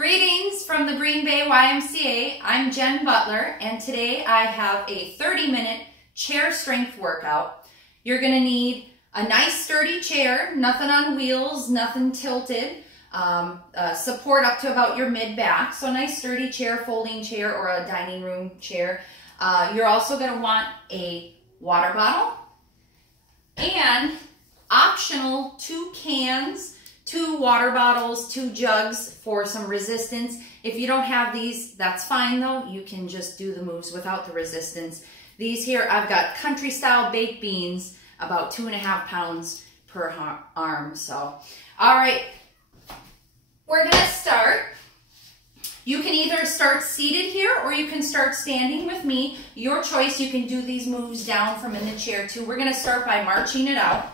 Greetings from the Green Bay YMCA. I'm Jen Butler, and today I have a 30-minute chair strength workout. You're going to need a nice sturdy chair, nothing on wheels, nothing tilted, support up to about your mid-back. So a nice sturdy chair, folding chair, or a dining room chair. You're also going to want a water bottle and optional 2 cans, 2 water bottles, 2 jugs for some resistance. If you don't have these, that's fine though. You can just do the moves without the resistance. These here, I've got country style baked beans, about 2.5 pounds per arm. So, all right, we're gonna start. You can either start seated here or you can start standing with me. Your choice. You can do these moves down from in the chair too. We're gonna start by marching it out.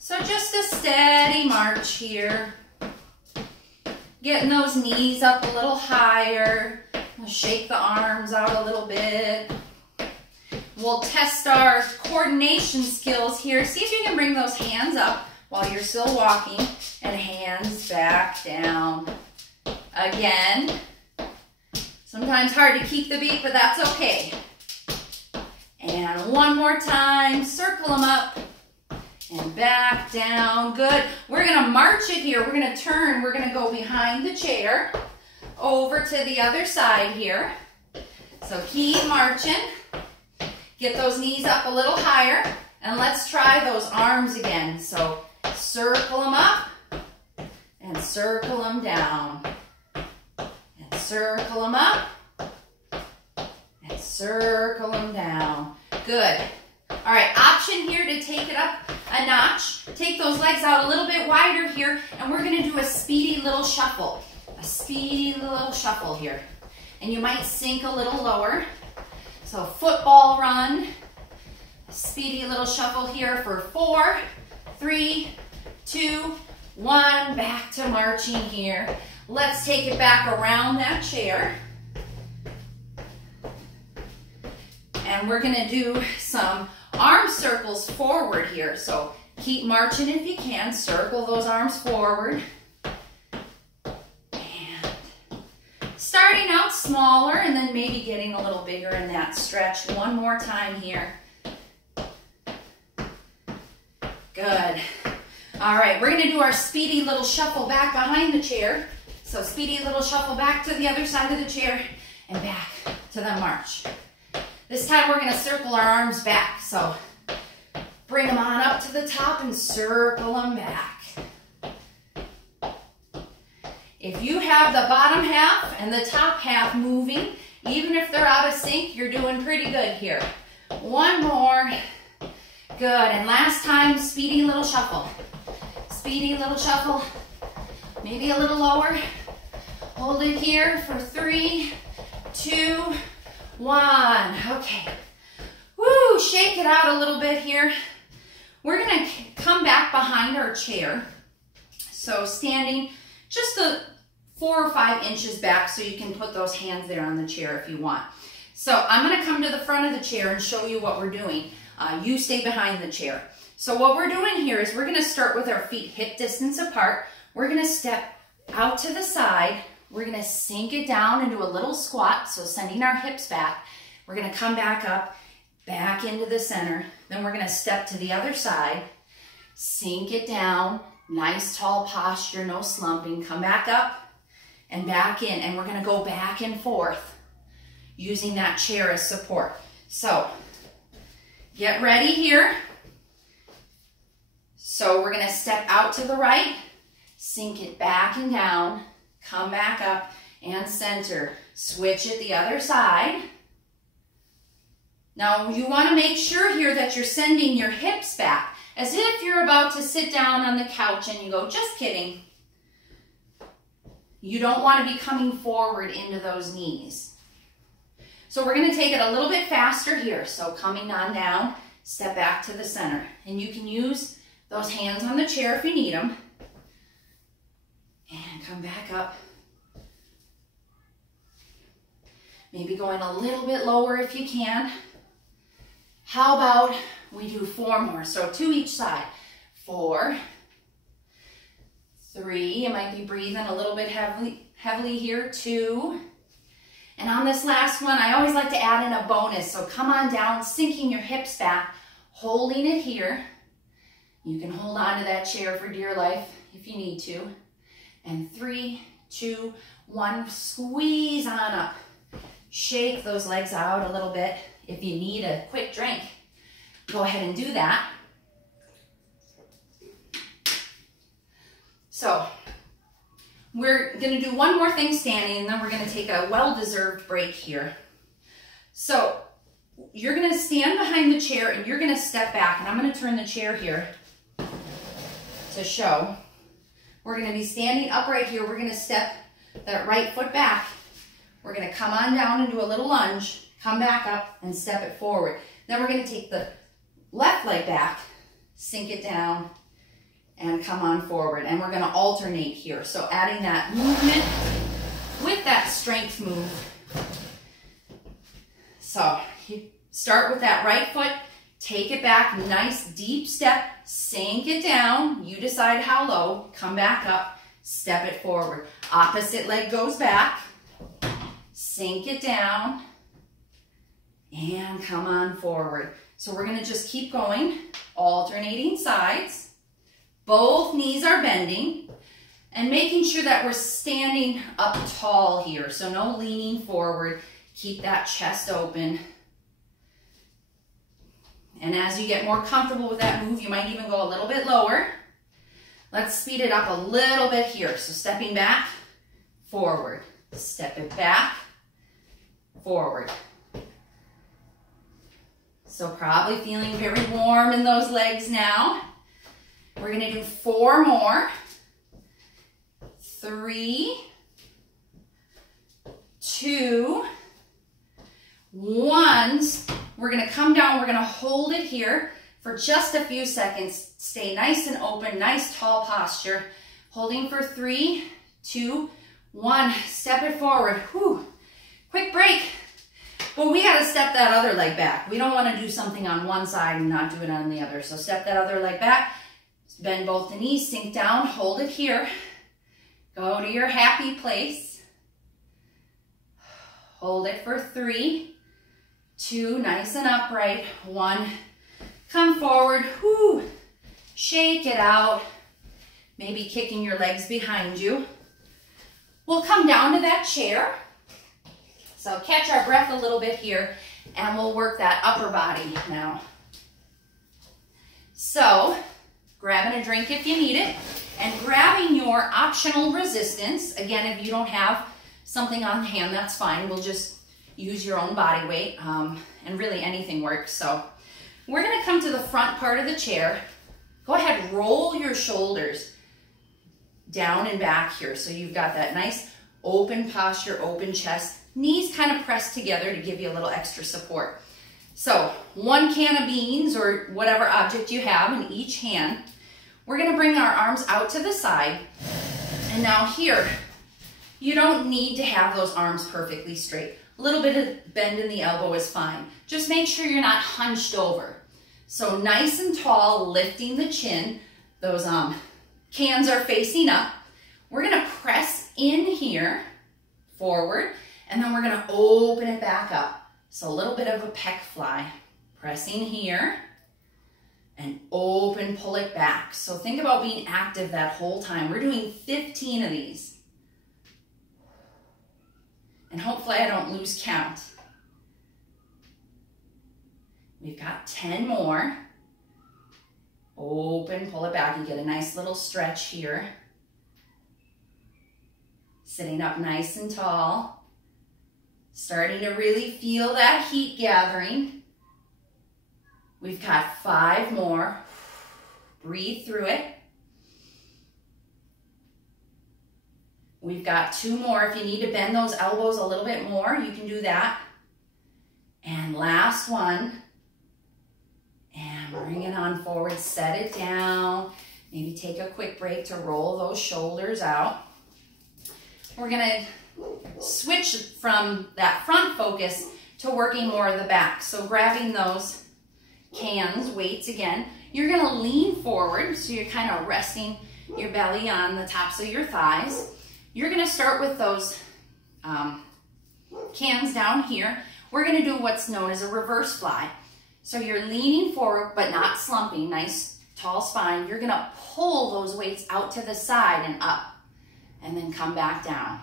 So just a steady march here. Getting those knees up a little higher. We'll shake the arms out a little bit. We'll test our coordination skills here. See if you can bring those hands up while you're still walking and hands back down. Again. Sometimes hard to keep the beat, but that's okay. And one more time. Circle them up. And back down, good. We're gonna march it here. We're gonna turn, we're gonna go behind the chair, over to the other side here. So keep marching. Get those knees up a little higher, and let's try those arms again. So circle them up, and circle them down. And circle them up, and circle them down. Good. All right, option here to take it up a notch. Take those legs out a little bit wider here, and we're gonna do a speedy little shuffle. A speedy little shuffle here. And you might sink a little lower. So football run. A speedy little shuffle here for 4, 3, 2, 1. Back to marching here. Let's take it back around that chair. And we're gonna do some arm circles forward here. So keep marching if you can. Circle those arms forward. And starting out smaller and then maybe getting a little bigger in that stretch. One more time here. Good. All right, we're gonna do our speedy little shuffle back behind the chair. So speedy little shuffle back to the other side of the chair and back to the march. This time we're gonna circle our arms back. So bring them on up to the top and circle them back. If you have the bottom half and the top half moving, even if they're out of sync, you're doing pretty good here. One more. Good, and last time, speedy little shuffle. Speedy little shuffle. Maybe a little lower. Hold it here for 3, 2, 1. Okay. Woo, shake it out a little bit here. We're gonna come back behind our chair. So standing just 4 or 5 inches back so you can put those hands there on the chair if you want. So I'm gonna come to the front of the chair and show you what we're doing. You stay behind the chair. So what we're doing here is we're gonna start with our feet hip distance apart. We're gonna step out to the side. We're gonna sink it down into a little squat, so sending our hips back. We're gonna come back up, back into the center. Then we're gonna step to the other side, sink it down, nice tall posture, no slumping. Come back up and back in, and we're gonna go back and forth using that chair as support. So get ready here. So we're gonna step out to the right, sink it back and down, come back up and center. Switch it the other side. Now you want to make sure here that you're sending your hips back as if you're about to sit down on the couch and you go, just kidding. You don't want to be coming forward into those knees. So we're going to take it a little bit faster here. So coming on down, step back to the center. And you can use those hands on the chair if you need them. And come back up. Maybe going a little bit lower if you can. How about we do 4 more? So 2 each side. 4, 3. You might be breathing a little bit heavily here. 2. And on this last one, I always like to add in a bonus. So come on down, sinking your hips back, holding it here. You can hold on to that chair for dear life if you need to. And 3, 2, 1, squeeze on up. Shake those legs out a little bit. If you need a quick drink, go ahead and do that. So we're gonna do one more thing standing, and then we're gonna take a well-deserved break here. So you're gonna stand behind the chair and you're gonna step back, and I'm gonna turn the chair here to show. We're gonna be standing upright here. We're gonna step that right foot back. We're gonna come on down and do a little lunge, come back up and step it forward. Then we're gonna take the left leg back, sink it down, and come on forward. And we're gonna alternate here. So adding that movement with that strength move. So you start with that right foot, take it back, nice deep step, sink it down. You decide how low, come back up, step it forward. Opposite leg goes back, sink it down, and come on forward. So we're gonna just keep going, alternating sides. Both knees are bending and making sure that we're standing up tall here. So no leaning forward. Keep that chest open. And as you get more comfortable with that move, you might even go a little bit lower. Let's speed it up a little bit here. So stepping back, forward. Step it back, forward. So probably feeling very warm in those legs now. We're gonna do 4 more. 3, 2, 1. We're gonna come down, we're gonna hold it here for just a few seconds. Stay nice and open, nice tall posture. Holding for 3, 2, 1. Step it forward. Whew. Quick break. But we gotta step that other leg back. We don't wanna do something on one side and not do it on the other. So step that other leg back. Bend both the knees, sink down, hold it here. Go to your happy place. Hold it for 3, 2, nice and upright. 1, come forward, whoo. Shake it out. Maybe kicking your legs behind you. We'll come down to that chair. So catch our breath a little bit here, and we'll work that upper body now. So, grabbing a drink if you need it, and grabbing your optional resistance. Again, if you don't have something on hand, that's fine. We'll just use your own body weight, and really anything works. So we're gonna come to the front part of the chair. Go ahead, roll your shoulders down and back here. So you've got that nice open posture, open chest, knees kind of pressed together to give you a little extra support. So 1 can of beans or whatever object you have in each hand. We're gonna bring our arms out to the side. And now here, you don't need to have those arms perfectly straight. A little bit of bend in the elbow is fine. Just make sure you're not hunched over. So nice and tall, lifting the chin. Those cans are facing up. We're gonna press in here, forward, and then we're gonna open it back up. So a little bit of a Pec Fly. Pressing here, and open, pull it back. So think about being active that whole time. We're doing 15 of these. And hopefully I don't lose count. We've got 10 more. Open, pull it back, and get a nice little stretch here. Sitting up nice and tall. Starting to really feel that heat gathering. We've got 5 more. Breathe through it. We've got 2 more. If you need to bend those elbows a little bit more, you can do that. And last one. And bring it on forward. Set it down. Maybe take a quick break to roll those shoulders out. We're going to switch from that front focus to working more of the back. So grabbing those cans, weights again. You're gonna lean forward, so you're kind of resting your belly on the tops of your thighs. You're gonna start with those cans down here. We're gonna do what's known as a reverse fly. So you're leaning forward, but not slumping, nice tall spine. You're gonna pull those weights out to the side and up, and then come back down.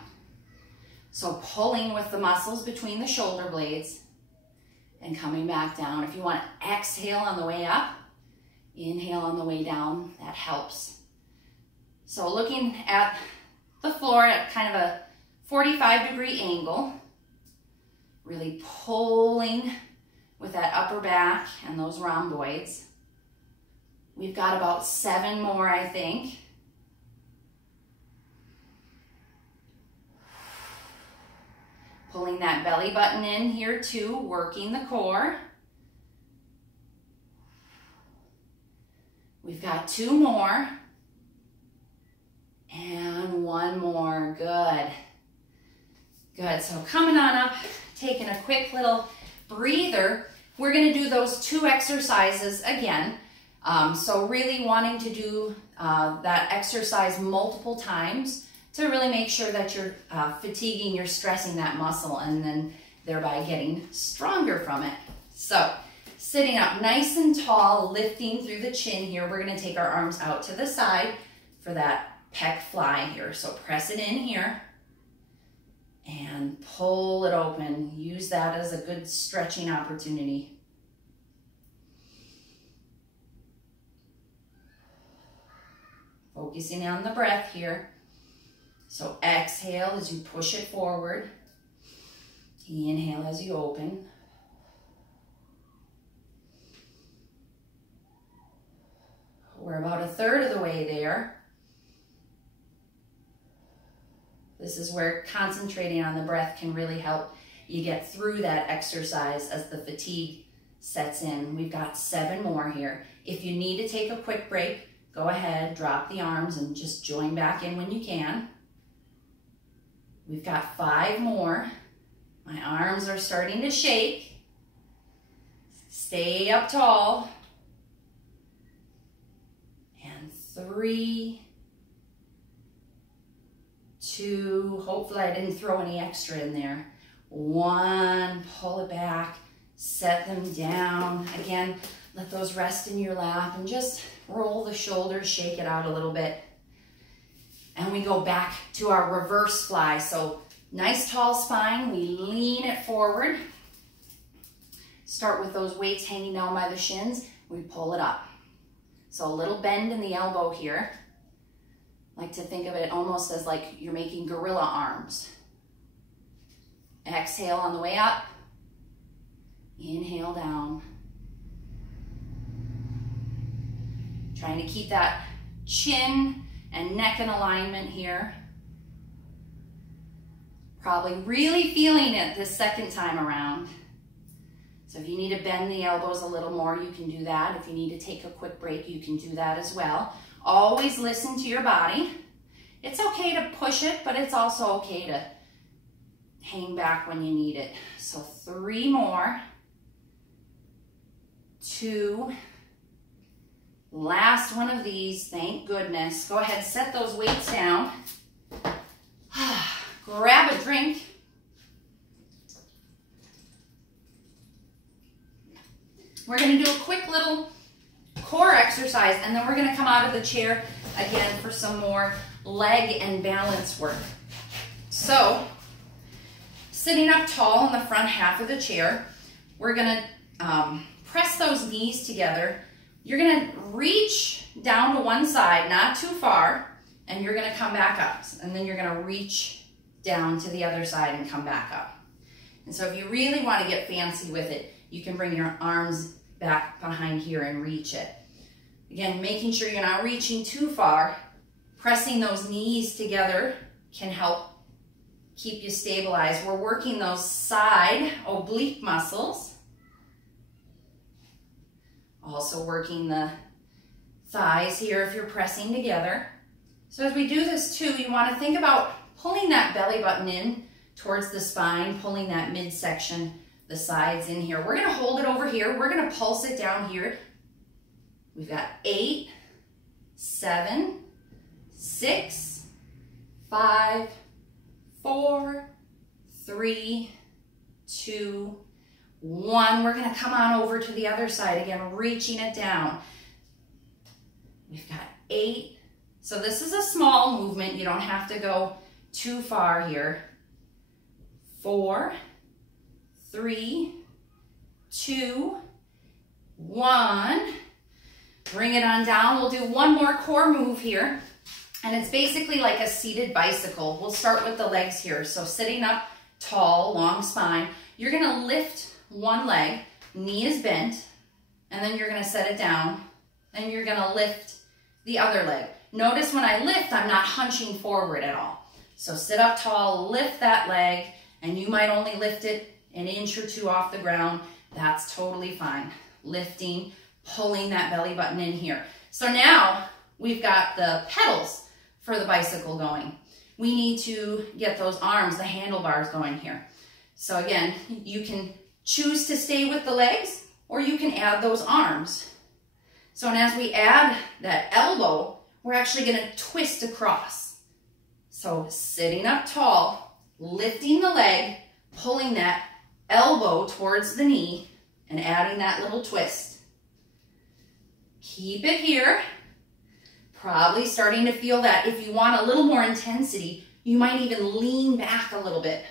So pulling with the muscles between the shoulder blades and coming back down. If you want to exhale on the way up, inhale on the way down, that helps. So looking at the floor at kind of a 45-degree angle, really pulling with that upper back and those rhomboids. We've got about 7 more, I think. Pulling that belly button in here too, working the core. We've got 2 more. And 1 more, good. Good, so coming on up, taking a quick little breather. We're gonna do those 2 exercises again. So really wanting to do that exercise multiple times to really make sure that you're fatiguing, you're stressing that muscle, and then thereby getting stronger from it. So sitting up nice and tall, lifting through the chin here. We're gonna take our arms out to the side for that Pec Fly here. So press it in here and pull it open. Use that as a good stretching opportunity. Focusing on the breath here. So exhale as you push it forward. Inhale as you open. We're about 1/3 of the way there. This is where concentrating on the breath can really help you get through that exercise as the fatigue sets in. We've got 7 more here. If you need to take a quick break, go ahead, drop the arms and just join back in when you can. We've got 5 more. My arms are starting to shake. Stay up tall. And 3, 2, hopefully I didn't throw any extra in there. 1, pull it back, set them down. Again, let those rest in your lap and just roll the shoulders, shake it out a little bit. And we go back to our reverse fly. So nice tall spine, we lean it forward. Start with those weights hanging down by the shins, we pull it up. So a little bend in the elbow here. I like to think of it almost as like you're making gorilla arms. Exhale on the way up, inhale down. Trying to keep that chin and neck in alignment here. Probably really feeling it this second time around. So if you need to bend the elbows a little more, you can do that. If you need to take a quick break, you can do that as well. Always listen to your body. It's okay to push it, but it's also okay to hang back when you need it. So 3 more. 2. Last one of these, thank goodness. Go ahead, set those weights down. Grab a drink. We're gonna do a quick little core exercise, and then we're gonna come out of the chair again for some more leg and balance work. So, sitting up tall in the front half of the chair, we're gonna press those knees together. You're gonna reach down to one side, not too far, and you're gonna come back up. And then you're gonna reach down to the other side and come back up. And so if you really wanna get fancy with it, you can bring your arms back behind here and reach it. Again, making sure you're not reaching too far. Pressing those knees together can help keep you stabilized. We're working those side oblique muscles. Also working the thighs here if you're pressing together. So as we do this too, you want to think about pulling that belly button in towards the spine, pulling that midsection, the sides in here. We're going to hold it over here. We're going to pulse it down here. We've got 8, 7, 6, 5, 4, 3, 2, 1. We're going to come on over to the other side again, reaching it down. We've got 8. So this is a small movement. You don't have to go too far here. 4, 3, 2, 1. Bring it on down. We'll do one more core move here. And it's basically like a seated bicycle. We'll start with the legs here. So sitting up tall, long spine. You're going to lift one leg, knee is bent, and then you're going to set it down. Then you're going to lift the other leg. Notice when I lift, I'm not hunching forward at all. So sit up tall, lift that leg, and you might only lift it an inch or two off the ground. That's totally fine. Lifting, pulling that belly button in here. So now we've got the pedals for the bicycle going. We need to get those arms, the handlebars going here. So again, you can choose to stay with the legs or you can add those arms. So and as we add that elbow, we're actually going to twist across. So sitting up tall, lifting the leg, pulling that elbow towards the knee and adding that little twist. Keep it here. Probably starting to feel that if you want a little more intensity, you might even lean back a little bit.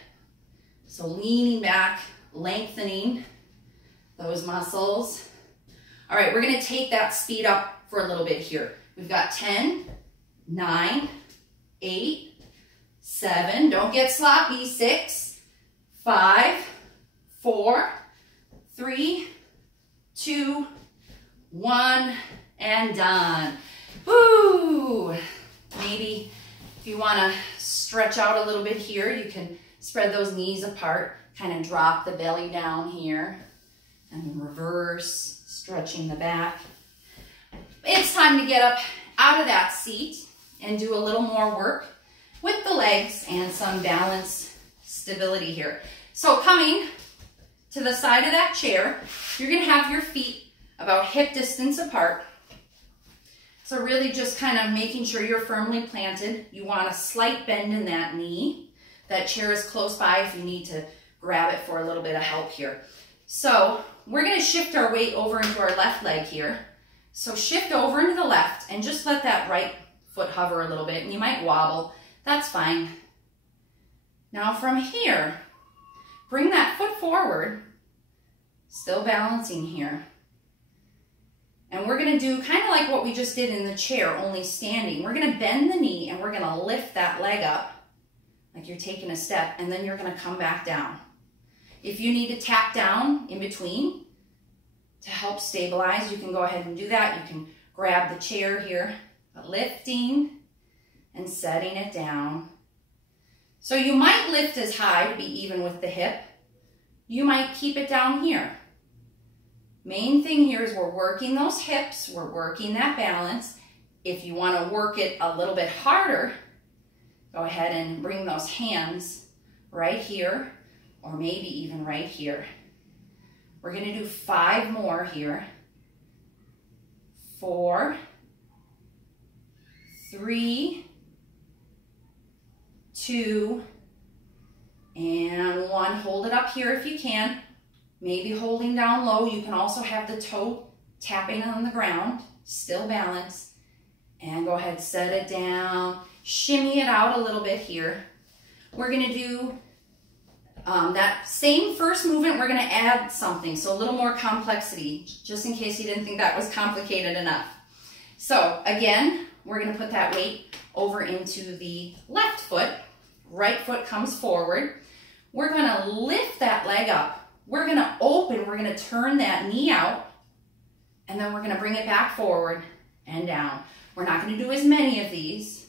So leaning back, lengthening those muscles. All right, we're going to take that speed up for a little bit here. We've got 10, 9, 8, 7, don't get sloppy, 6, 5, 4, 3, 2, 1, and done. Woo! Maybe if you want to stretch out a little bit here, you can spread those knees apart, kind of drop the belly down here, and then reverse, stretching the back. It's time to get up out of that seat and do a little more work with the legs and some balance stability here. So coming to the side of that chair, you're going to have your feet about hip distance apart. So really just kind of making sure you're firmly planted. You want a slight bend in that knee. That chair is close by if you need to grab it for a little bit of help here. So we're going to shift our weight over into our left leg here. So shift over into the left and just let that right foot hover a little bit. And you might wobble. That's fine. Now from here, bring that foot forward, still balancing here. And we're going to do kind of like what we just did in the chair, only standing. We're going to bend the knee and we're going to lift that leg up like you're taking a step, and then you're going to come back down. If you need to tap down in between to help stabilize, you can go ahead and do that. You can grab the chair here, lifting and setting it down. So you might lift as high to be even with the hip. You might keep it down here. Main thing here is we're working those hips, we're working that balance. If you want to work it a little bit harder, go ahead and bring those hands right here, or maybe even right here. We're going to do 5 more here. 4, 3, 2, and 1. Hold it up here if you can. Maybe holding down low. You can also have the toe tapping on the ground, still balance. And go ahead, set it down. Shimmy it out a little bit here. We're going to do that same first movement. We're going to add something, so a little more complexity, just in case you didn't think that was complicated enough. So again, we're going to put that weight over into the left foot. Right foot comes forward. We're going to lift that leg up. We're going to open, we're going to turn that knee out, and then we're going to bring it back forward and down. We're not going to do as many of these,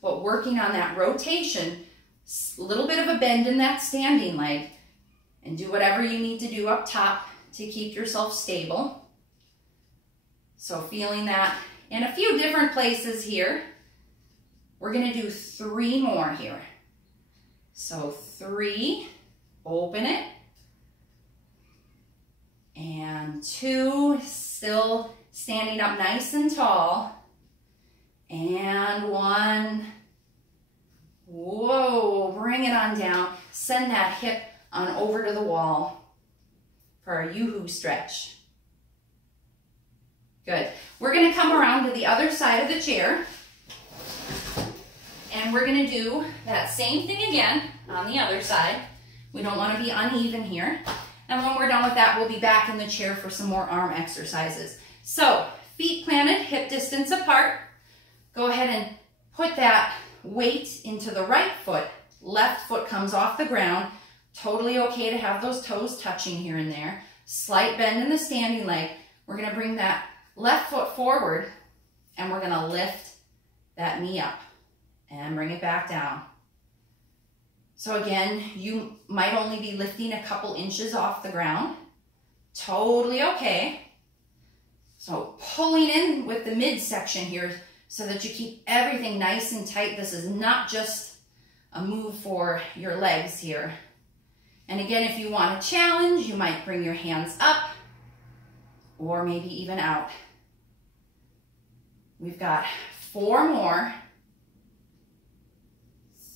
but working on that rotation, a little bit of a bend in that standing leg, and do whatever you need to do up top to keep yourself stable. So feeling that in a few different places here. We're going to do 3 more here. So 3, open it. And 2, still Standing up nice and tall. And one. Whoa, bring it on down. Send that hip on over to the wall for our yoo-hoo stretch. Good. We're going to come around to the other side of the chair. And we're going to do that same thing again on the other side. We don't want to be uneven here. And when we're done with that, we'll be back in the chair for some more arm exercises. So, feet planted, hip distance apart. Go ahead and put that weight into the right foot. Left foot comes off the ground. Totally okay to have those toes touching here and there. Slight bend in the standing leg. We're going to bring that left foot forward and we're going to lift that knee up and bring it back down. So again, you might only be lifting a couple inches off the ground. Totally okay. So pulling in with the midsection here so that you keep everything nice and tight. This is not just a move for your legs here. And again, if you want a challenge, you might bring your hands up or maybe even out. We've got 4 more.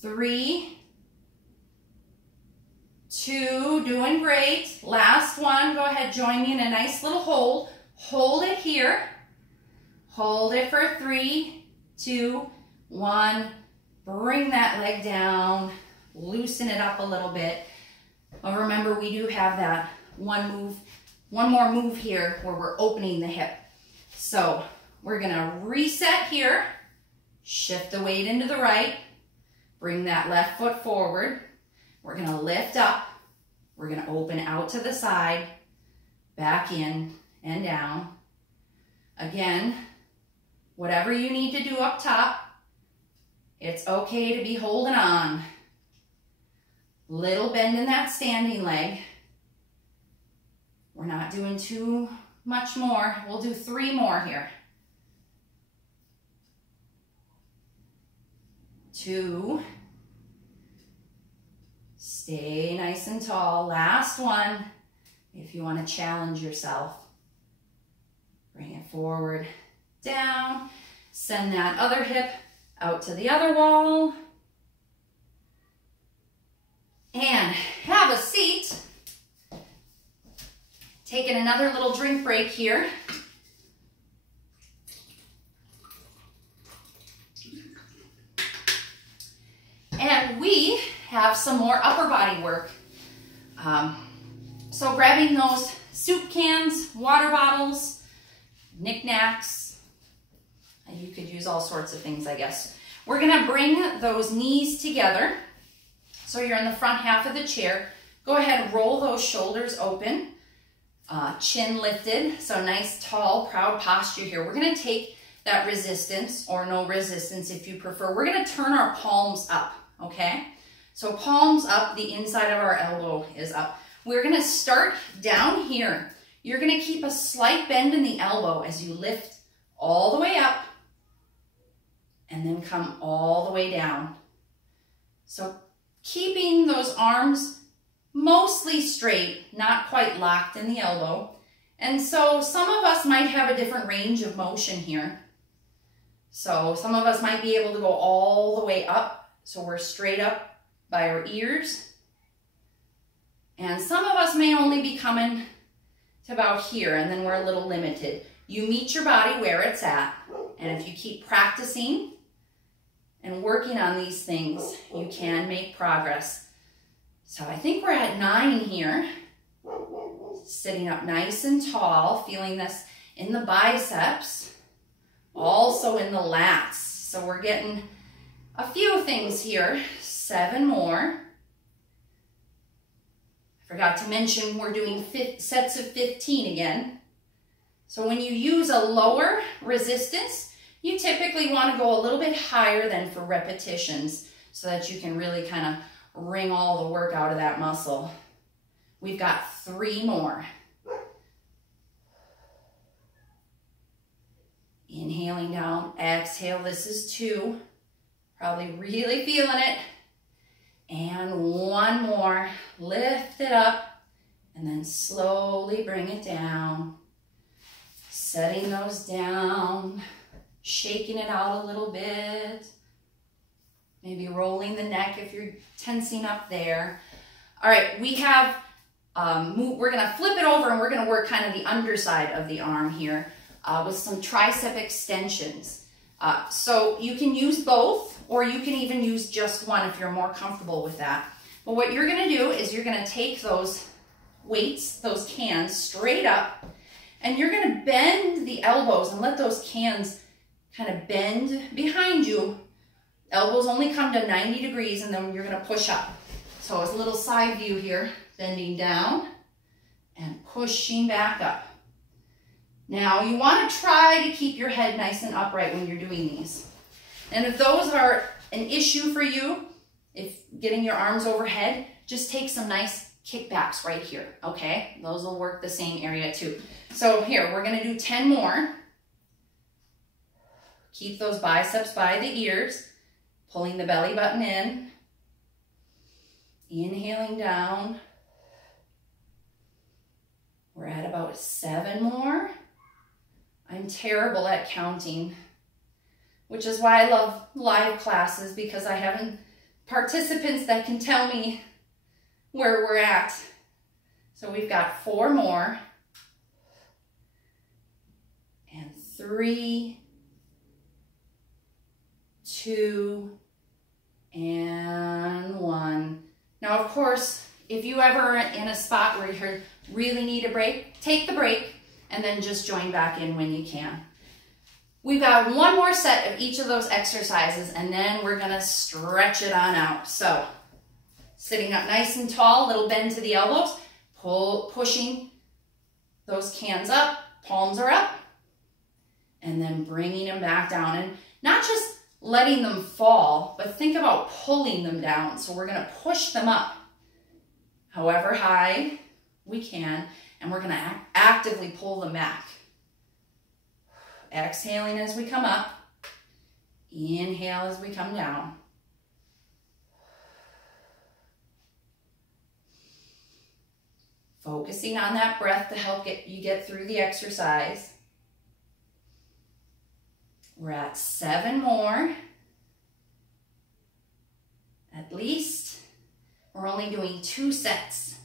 3, 2, doing great. Last one, go ahead, join me in a nice little hold. Hold it here. Hold it for 3, 2, 1. Bring that leg down. Loosen it up a little bit. Well, remember, we do have that one more move here where we're opening the hip. So we're gonna reset here. Shift the weight into the right. Bring that left foot forward. We're gonna lift up. We're gonna open out to the side, back in and down. Again, whatever you need to do up top, it's okay to be holding on. Little bend in that standing leg. We're not doing too much more. We'll do 3 more here. 2. Stay nice and tall. Last one. If you want to challenge yourself, bring it forward, down. Send that other hip out to the other wall. And have a seat. Taking another little drink break here. And we have some more upper body work. So grabbing those soup cans, water bottles, knickknacks. You could use all sorts of things, I guess. We're gonna bring those knees together. So you're in the front half of the chair. Go ahead, roll those shoulders open, chin lifted. So nice, tall, proud posture here. We're gonna take that resistance, or no resistance if you prefer. We're gonna turn our palms up, okay? So palms up, the inside of our elbow is up. We're gonna start down here. You're gonna keep a slight bend in the elbow as you lift all the way up and then come all the way down. So keeping those arms mostly straight, not quite locked in the elbow. And so some of us might have a different range of motion here. So some of us might be able to go all the way up. So we're straight up by our ears. And some of us may only be coming to about here, and then we're a little limited. You meet your body where it's at. And if you keep practicing and working on these things, you can make progress. So I think we're at 9 here. Sitting up nice and tall, feeling this in the biceps, also in the lats. So we're getting a few things here. 7 more. I forgot to mention we're doing sets of 15 again. So when you use a lower resistance, you typically want to go a little bit higher than for repetitions so that you can really kind of wring all the work out of that muscle. We've got 3 more. Inhaling down, exhale, this is 2. Probably really feeling it. And 1 more, lift it up, and then slowly bring it down. setting those down, shaking it out a little bit. Maybe rolling the neck if you're tensing up there. All right, we have, we're gonna flip it over and we're gonna work kind of the underside of the arm here with some tricep extensions. So you can use both, or you can even use just one if you're more comfortable with that. But what you're gonna do is you're gonna take those weights, those cans, straight up, and you're gonna bend the elbows and let those cans kind of bend behind you. Elbows only come to 90 degrees and then you're gonna push up. So it's a little side view here, bending down and pushing back up. Now you wanna try to keep your head nice and upright when you're doing these. And if those are an issue for you, if getting your arms overhead, just take some nice kickbacks right here, okay? Those will work the same area too. So here, we're gonna do 10 more. Keep those biceps by the ears, pulling the belly button in, inhaling down. We're at about 7 more. I'm terrible at counting, which is why I love live classes, because I have participants that can tell me where we're at. So we've got 4 more, and 3, 2, and 1. Now, of course, if you ever are in a spot where you really need a break, take the break and then just join back in when you can. We've got 1 more set of each of those exercises, and then we're gonna stretch it on out. So, sitting up nice and tall, little bend to the elbows, pushing those cans up, palms are up, and then bringing them back down. And not just letting them fall, but think about pulling them down. So we're gonna push them up however high we can, and we're gonna actively pull them back. Exhaling as we come up, inhale as we come down. Focusing on that breath to help you get through the exercise. We're at 7 more. At least. We're only doing 2 sets.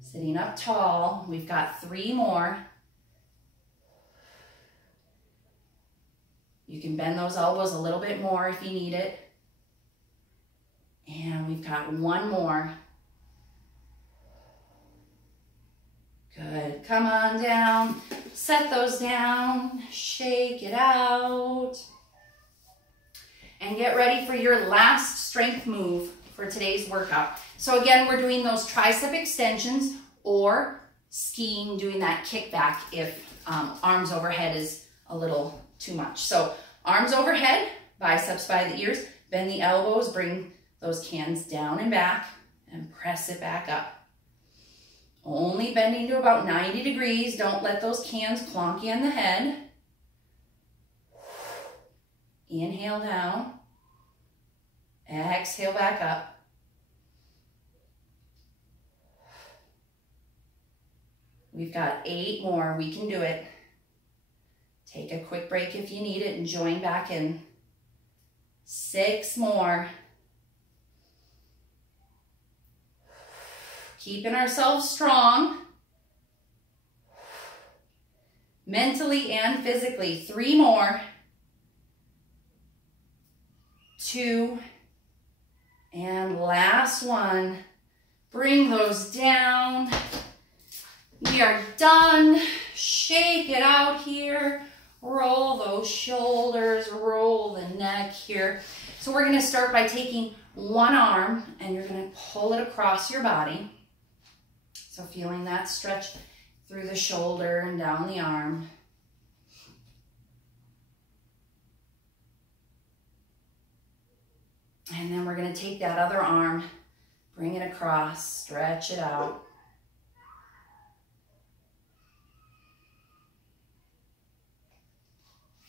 Sitting up tall, we've got 3 more. You can bend those elbows a little bit more if you need it. And we've got 1 more. Good, come on down, set those down, shake it out. And get ready for your last strength move for today's workout. So again, we're doing those tricep extensions or skiing, doing that kickback if arms overhead is a little too much. So arms overhead, biceps by the ears, bend the elbows, bring those cans down and back, and press it back up. Only bending to about 90 degrees. Don't let those cans clonk you in the head. Inhale down. Exhale back up. We've got 8 more. We can do it. Take a quick break if you need it and join back in. 6 more. Keeping ourselves strong. Mentally and physically. 3 more. 2. And last one. Bring those down. We are done. Shake it out here. Roll those shoulders, roll the neck here. So we're gonna start by taking one arm and you're gonna pull it across your body. So feeling that stretch through the shoulder and down the arm. And then we're gonna take that other arm, bring it across, stretch it out.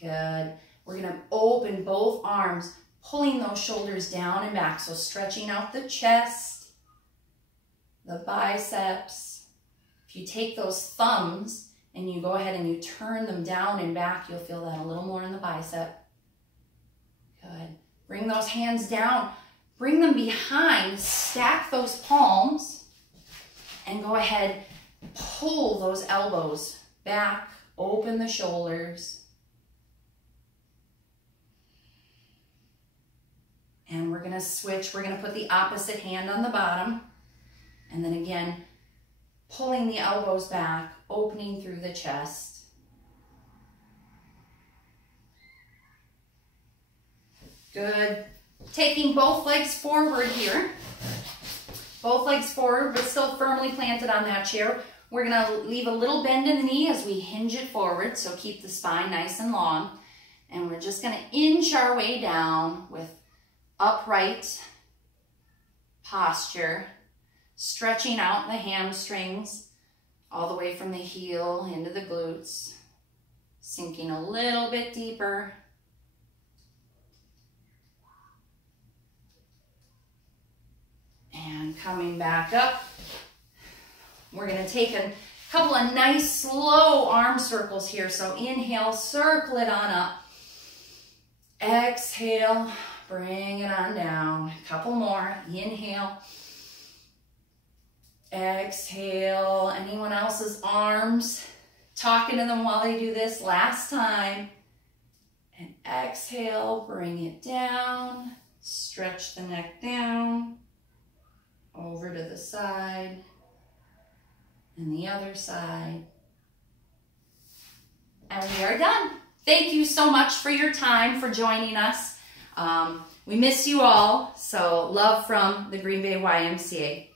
Good. We're going to open both arms, pulling those shoulders down and back. So stretching out the chest, the biceps. If you take those thumbs and you go ahead and you turn them down and back, you'll feel that a little more in the bicep. Good. Bring those hands down. Bring them behind. Stack those palms. And go ahead, pull those elbows back. Open the shoulders. And we're going to switch. We're going to put the opposite hand on the bottom. And then again, pulling the elbows back, opening through the chest. Good. Taking both legs forward here. Both legs forward, but still firmly planted on that chair. We're going to leave a little bend in the knee as we hinge it forward, so keep the spine nice and long. And we're just going to inch our way down with upright posture, stretching out the hamstrings all the way from the heel into the glutes, sinking a little bit deeper. And coming back up, we're going to take a couple of nice slow arm circles here. So inhale, circle it on up. Exhale, bring it on down. A couple more. Inhale. Exhale. Anyone else's arms? Talking to them while they do this. Last time. And exhale, bring it down. Stretch the neck down. Over to the side. And the other side. And we are done. Thank you so much for your time, for joining us. We miss you all. So love from the Green Bay YMCA.